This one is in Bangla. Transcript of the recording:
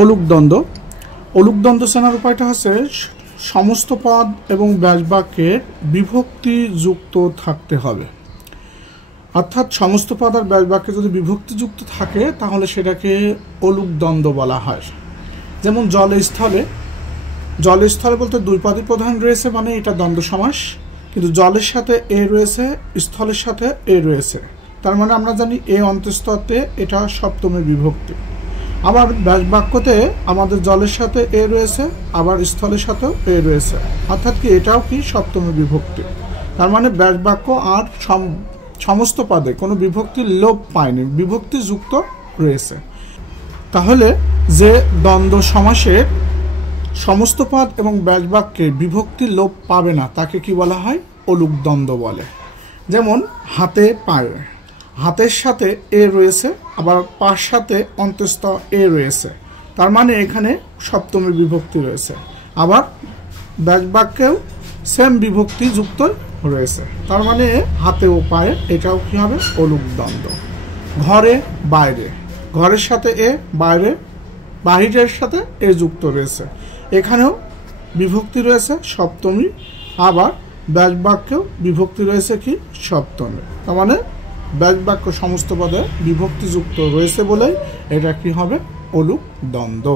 অলুক দ্বন্দ্ব। অলুক দ্বন্দ্ব চেনার উপায়টা হচ্ছে সমস্ত পদ এবং ব্যাসবাক্যের বিভক্তি যুক্ত থাকতে হবে। অর্থাৎ সমস্ত পদ আর ব্যাসবাক্যে যদি বিভক্তি যুক্ত থাকে তাহলে সেটাকে অলুক দ্বন্দ্ব বলা হয়। যেমন জলে স্থলে, জলে স্থলে বলতে দুই পদই প্রধান রয়েছে, মানে এটা দ্বন্দ্ব সমাস, কিন্তু জলের সাথে এ রয়েছে, স্থলের সাথে এ রয়েছে, তার মানে আমরা জানি এ অন্তঃস্থতে এটা সপ্তমী বিভক্তি। আবার ব্যাসবাক্যতে আমাদের জলের সাথে এ রয়েছে, আবার স্থলের সাথেও এ রয়েছে, অর্থাৎ কি এটাও কি সপ্তমী বিভক্তি। তার মানে ব্যাসবাক্য আর সমস্ত পদে কোনো বিভক্তির লোপ পায়নি, বিভক্তি যুক্ত রয়েছে। তাহলে যে দ্বন্দ্ব সমাসের সমস্ত পদ এবং ব্যাসবাক্যে বিভক্তি লোপ পাবে না তাকে কি বলা হয়? অলুক দ্বন্দ্ব বলে। যেমন হাতে পায়ে, হাতের সাথে এ রয়েছে, আবার পার সাথে অন্তঃস্থ এ রয়েছে, তার মানে এখানে সপ্তমী বিভক্তি রয়েছে। আবার ব্যাসবাক্যেও সেম বিভক্তি যুক্ত রয়েছে, তার মানে হাতে ও পায়ে এটাও কি হবে? অলুক দ্বন্দ্ব। ঘরে বাইরে, ঘরের সাথে এ, বাইরে বাহিরের সাথে এ যুক্ত রয়েছে, এখানেও বিভক্তি রয়েছে সপ্তমী। আবার ব্যাসবাক্যেও বিভক্তি রয়েছে কি? সপ্তমী। তার মানে ব্যাসবাক্য সমস্ত পদে বিভক্তি যুক্ত রয়েছে বলেই এটা কি হবে? অলুক দ্বন্দ্ব।